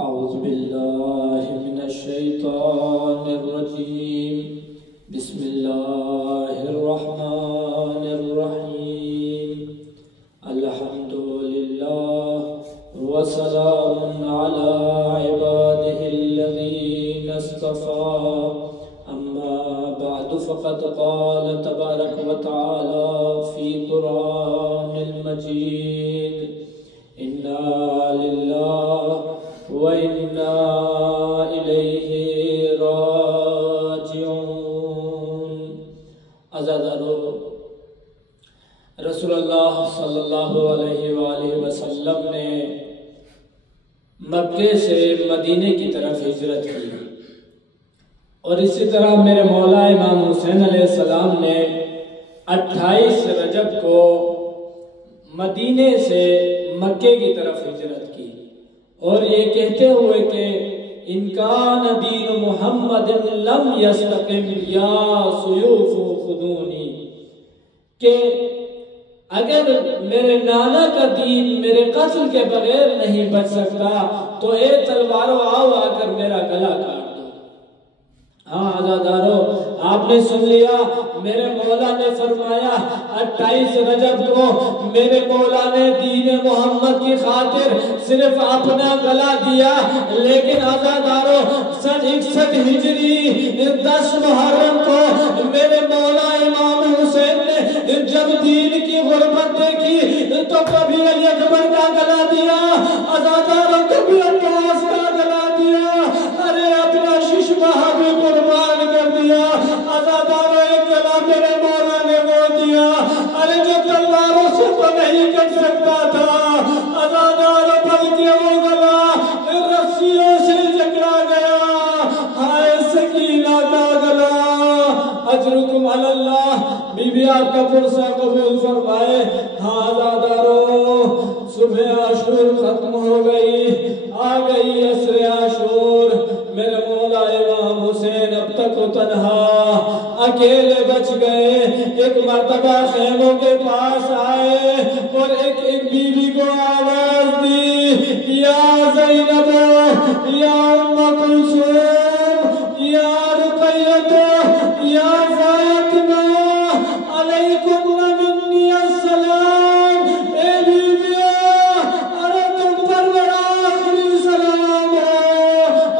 أعوذ بالله من الشيطان الرجيم بسم الله الرحمن الرحيم الحمد لله وسلام على عباده الذين اصطفى أما بعد فقد قال تبارك وتعالى في قرآن المجيد إنا لله وإنا إليه راجعون. عزادارو، رسول اللہ صلی اللہ علیہ وآلہ وسلم نے مکے سے مدینے کی طرف ہجرت کی، اور اسی طرح میرے مولا امام حسین علیہ السلام نے 28 رجب کو مدینے سے مکے کی طرف ہجرت کی، اور یہ کہتے ہوئے کہ ان کان دین محمد لم یستقم یا سیوف خدونی، کہ اگر میرے نانا کا دین میرے قتل کے بغیر نہیں بچ سکتا تو اے تلوارو آؤ آ کر میرا گلا کاٹ دو. ہاں عزادارو، آپ نے سن لیا، میرے مولا نے فرمایا 28 رجب کو میرے مولا نے دین محمد کی خاطر صرف اپنا گلا دیا، لیکن عزادارو 61 ہجری 10 محرم کو میرے مولا امام حسین نے جب دین کی غربت دیکھی تو کبھی علی اکبر کا گلا دیا، عزادارو کبھی عباس کا گلا دیا، ارے اپنا ششمہ بھی قربان کر دیا. عزادارو ایک گلا میرے مولا نے وہ دیا، ارے جو تلواروں سے تو نہیں کر سکتا تھا عزادارو، بلکہ وہ گلا رسیوں سے جکڑا گیا. ہائے سکینہ کا گلا، اجرکم علی اللہ. بی بی آپ کا پرسہ قبول فرمائے. ہاں عزادارو، صبح عاشور ختم ہو گئی، آ گئی عصر عاشور. میرے مولا امام حسین اب تک تنہا اکیلے بچ گئے. ایک مرتبہ خیموں کے پاس آئے اور ایک بی بی کو آواز دی، یا زینب، یا ام کلثوم، یا رقیہ، یا فاطمہ، علیکم منی السلام. اے بیویوں، ارے تم پر بڑا آخری سلام ہو،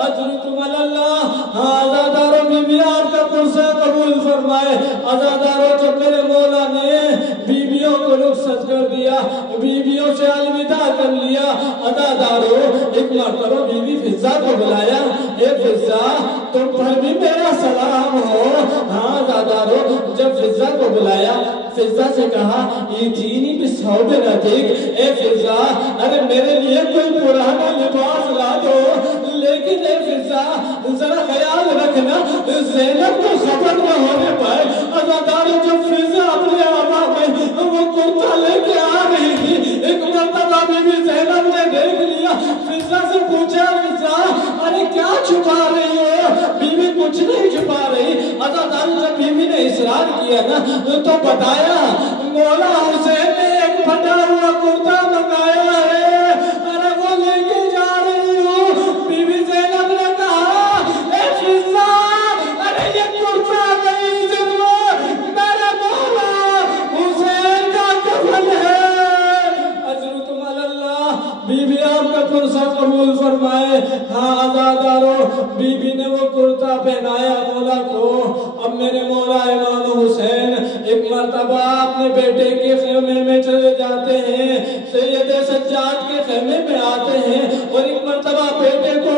اجرکم علی اللہ. ہاں عزادارو، بی بی آپ کا پرسہ قبول فرمائے. عزادارو، جب میرے مولا نے بیویوں کو رخصت کر دیا، بیویوں سے الوداع کر لیا، عزادارو ایک مرتبہ بی بی فضہ کو بلایا، اے فضہ تم پر بھی میرا سلام ہو. ہاں عزادارو، جب فضہ کو بلایا، فضہ سے کہا ایتینی بثوب عتیق، اے فضہ ارے میرے لیے کوئی پرانا لباس لا دو. لیکن اے فضہ ذرا خیال رکھنا زینب کو خبر نہ ہونے پائے. عزادارو، جب فضہ اپنے آبا میں وہ کرتا لے کے آ رہی تھی، ایک مرتبہ بی بی زینب نے دیکھ لیا. فضہ سے پوچھا، فضہ ارے کیا چھپا رہی ہو؟ بی بی کچھ نہیں چھپا رہی. عزادارو، جب بی بی نے اصرار کیا نا تو بتایا مولا حسین نے ایک پھٹا ہوا کرتا منگایا ہے، ارے وہ لے کے جا رہی ہوں. بی بی زینب نے کہا، اے فضہ ارے یہ کرتا نہیں، صرف میرے مولا حسین کا کفن ہے. اجرکم علی اللہ. بی بی آپ کا پرسہ قبول فرمائے. ہاں عزادارو، بی بی نے وہ کرتا پہنایا مولا کو. اب میرے مولا امام حسین ایک مرتبہ اپنے بیٹے کے خیمے میں چلے جاتے ہیں، سید سجاد کے خیمے میں آتے ہیں اور ایک مرتبہ بیٹے کو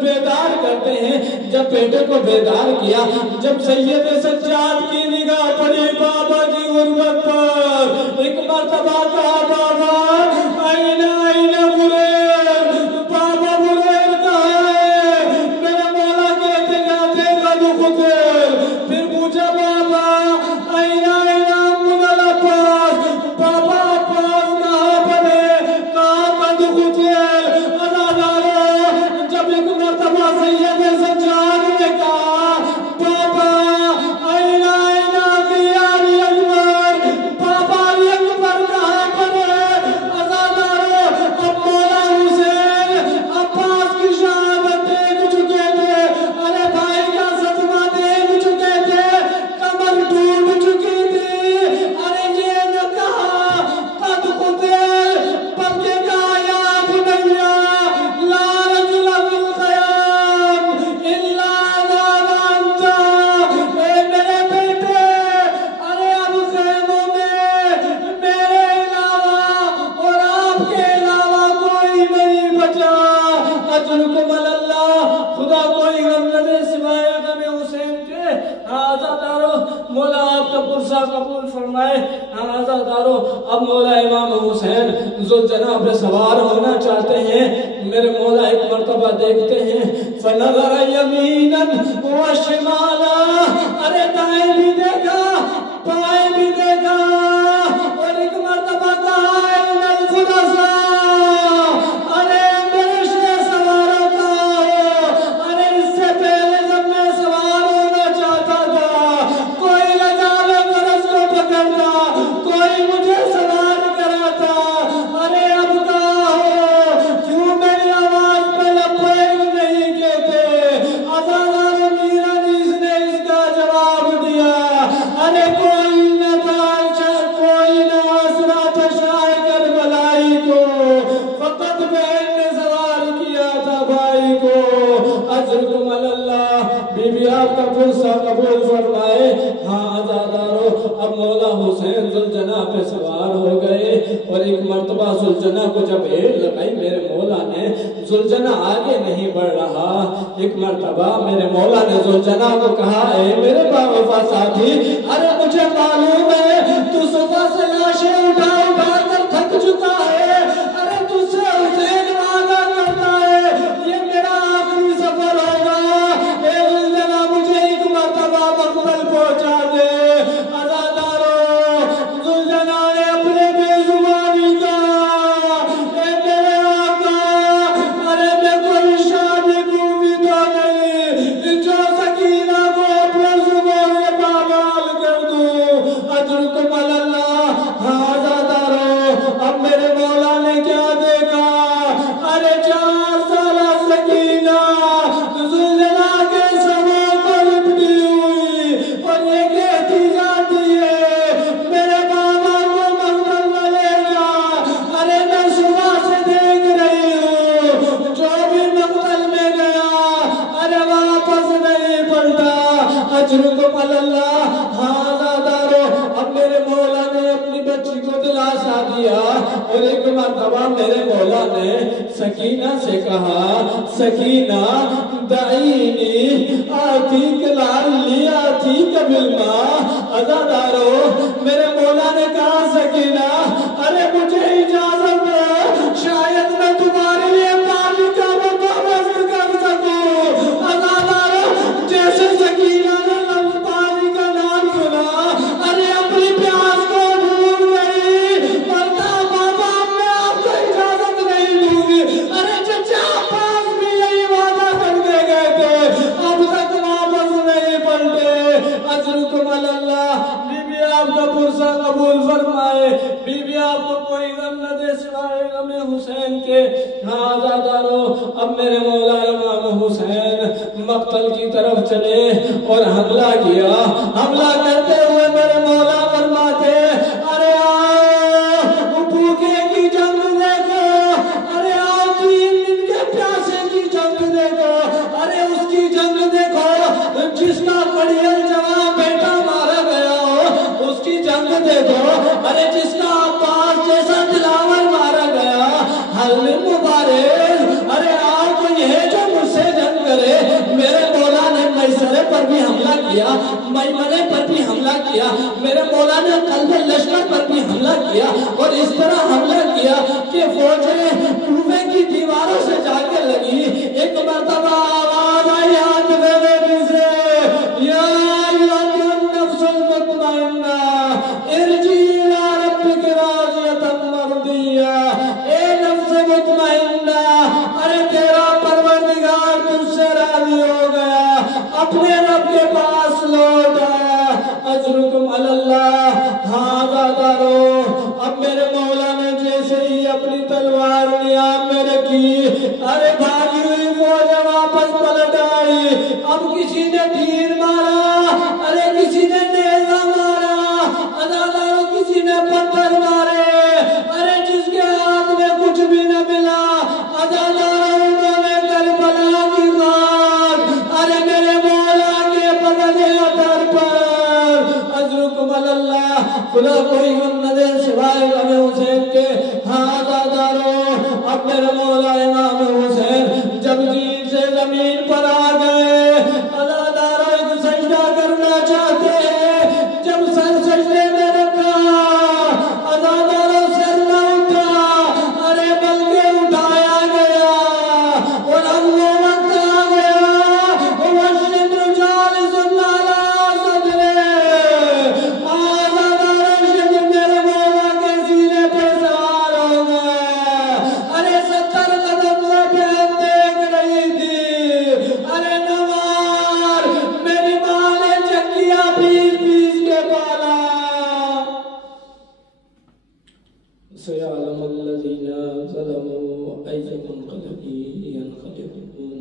بیدار کرتے ہیں. جب بیٹے کو بیدار کیا، جب سید سجاد کی نگاہ پڑی بابا کی غربت پر، ایک مرتبہ کہا بابا آئینہ آئینہ بریر، بابا بریر کہا ہے؟ میرے مولا کہتے جاتے قد قتل. پھر پوچھا بابا آئینہ آئینہ منال عباس، بابا عباس کہاں بنے؟ کہاں قد قتل. عزادارو، جب ایک مرتبہ سید سجاد نے کہا بابا آئینہ آئینہ علی اکبر، بابا علی اکبر کہاں بنے؟ अजरुकुम अल्लाह, खुदा कोई गम न दे सिवाय गम हुसैन के। आज़ादारो मौला आपका पुरसा कबूल फरमाए। आज़ादारो अब मौला इमाम हुसैन ज़ुलजनाह पे सवार होना चाहते हैं। मेरे मौला एक मर्तबा देखते हैं, फनज़र यमीनन व शिमाला, अरे दाएं भी देखा बाएं भी देखा, और एक मर्तबा कहा इन्नल खुलसा, अरे मेरे शेर सवारों का हो। अरे इससे पहले जब मैं सवार होना चाहता था, कोई लगावे फरस को पकड़ता, कोई मुझे सवार कराता। अरे अब कहा हो, क्यों मेरी आवाज पे लब्बैक नहीं कहते? अज़ादार मीरा नीस ने इसका जवाब दिया, अरे कोई न था, कोई न आसरा था शाह करबलाई को, फकत बहन ने सवार किया था भाई को। अजरुकुम अल्लाह, बीबी आपका पुरसा कबूल फरमाए। हाँ आज़ादारो अब मौला हुसैन ज़ुलजनाह पे सवार हो गए, और एक मर्तबा ज़ुलजनाह को जब हेड़ लगाई मेरे मौला ने, ज़ुलजनाह आगे नहीं बढ़ रहा। एक मर्तबा मेरे मौला ने ज़ुलजनाह को कहा, ए मेरे बावफा साथी, अरे मुझे मालूम है तू सुबह से लाशें उठा उठा कर थक चुका है, अरे तुझसे हुसैन वादा करता है ये मेरा आखिरी सफर होगा। ए ज़ुलजनाह मुझे एक मर्तबा मकबल पहुंचा दे। अज़ादारो ज़ुलजनाह ने अपने बेजुबानी का, ए मेरे आका, अरे मैं कोई शादी भी तो नहीं जो सकीना को अपने जुबान से पामाल कर दूं। अजरुकुम अल्लाह। हाँ आज़ादारो अब मेरे मौला ने क्या देखा, अरे 4 साल सकीना ज़ुलजनाह के सबों को लिपटी हुई, और ये कहती जाती है मेरे बाबा को मकबल में ले जा। अरे मैं सुबह से देख रही हूँ, जो भी मकबल में गया अरे वापस नहीं पलटा। अजरुकुम अल्लाह। हाँ आज़ादारो अब मेरे मौला ने अपनी बच्ची को दिलासा दिया, और एक मर्तबा मेरे मौला ने सकीना से कहा, सकीना दाईनी आतीक लाली आतीक बिलमा। अज़ादारो मेरे मौला ने कहा, सकीना अरे मुझे इजाजत दो, शायद मैं तुम्हारे लिए पानी का बंदोबस्त कर सकूं। अज़ादारो जैसे सकीना ने लफ्ज़ पानी का नाम सुना, अरे अपनी प्यास को भूल गई, वरना बाबा मैं आपको इजाजत नहीं दूंगी। अरे चचा पास भी यही वादा करके गए थे, अब तक वापस नहीं पलटे। अजरुकुम अल्लाह। बीबी आपका पुरसा कबूल फरमाए। बीबी आपको कोई गम न दे सिवाय गम हुसैन के। हाँ आज़ादारो अब मेरे मौला इमाम हुसैन मक्तल की तरफ चले और हमला किया। हमला करते हुए मेरे मौला फरमाते, अरे आओ भूखे की जंग देखो, अरे आओ 3 दिन के प्यासे की जंग देखो, अरे उसकी जंग देखो जिसका बढ़ियल जवान बेटा मारा गया हो, उसकी जंग देखो, अरे जिसका अब्बास जैसा दिलावर मारा गया, हल्दी मुबारक। अरे आओ कोई है जो मुझसे जंग करे। मेरे मौला ने मैसरे पर भी हमला किया, मैमने पर भी हमला किया, मेरे मौला ने कल्ब लश्कर पर भी हमला किया, और इस तरह हमला किया कि फौजें कूफे की दीवारों से जाके लगी। एक मर्तबा आवाज आई हाथ में से, या अय्युहन नफ्सुल मुतमइन्ना इरजी इला रब्बिक राज़ियतन मर्दिया। ए नफ्स मुतमइन्ना, अरे तेरा परवरदिगार तुझसे राजी हो गया, अपने रब के पास लौट आया। अजरुकुम अल्लाह। हाँ आज़ादारो अब मेरे मौला ने जैसे ही अपनी तलवार नियाम में रखी, अरे भागी हुई फौज वापस पलट आई। अब किसी ने तीर मारा, अरे किसी ने नेज़ा मारा, अज़ादारो किसी ने पत्थर मारे, अरे जिसके हाथ में कुछ भी न मिला, अज़ादारो उन्होंने करबला की खाक, अरे मेरे मौला के बदले अतर पर। अजरुकुम अल्लाह। खुदा कोई गम न दे सिवाय गम हुसैन के। हाँ आज़ादारो अब मेरे मौला इमाम हुसैन जब زمین پر آ گئے، عزادارہ ایک سجدہ کرنا چاہتے ہیں، جب سر سجدے میں رکھا عزادارہ سر نہ اٹھا، ارے بلکہ اٹھایا گیا اور اب وہ وقت آ گیا وَالشِّبْرُ جَالِسٌ عَلَىٰ صَدْرِهِ، عزادارہ شبر میرے مولا کے سینے پر سوار ہو گئے، ارے 70 قدم سے بہن دیکھ رہی تھی، ارے نوار میری ماں نے چکیاں پیس پیس کے پالا۔ سَيَعْلَمُ الَّذِينَ ظَلَمُوا أَيَّ مُنقَلَبٍ يَنقَلِبُونَ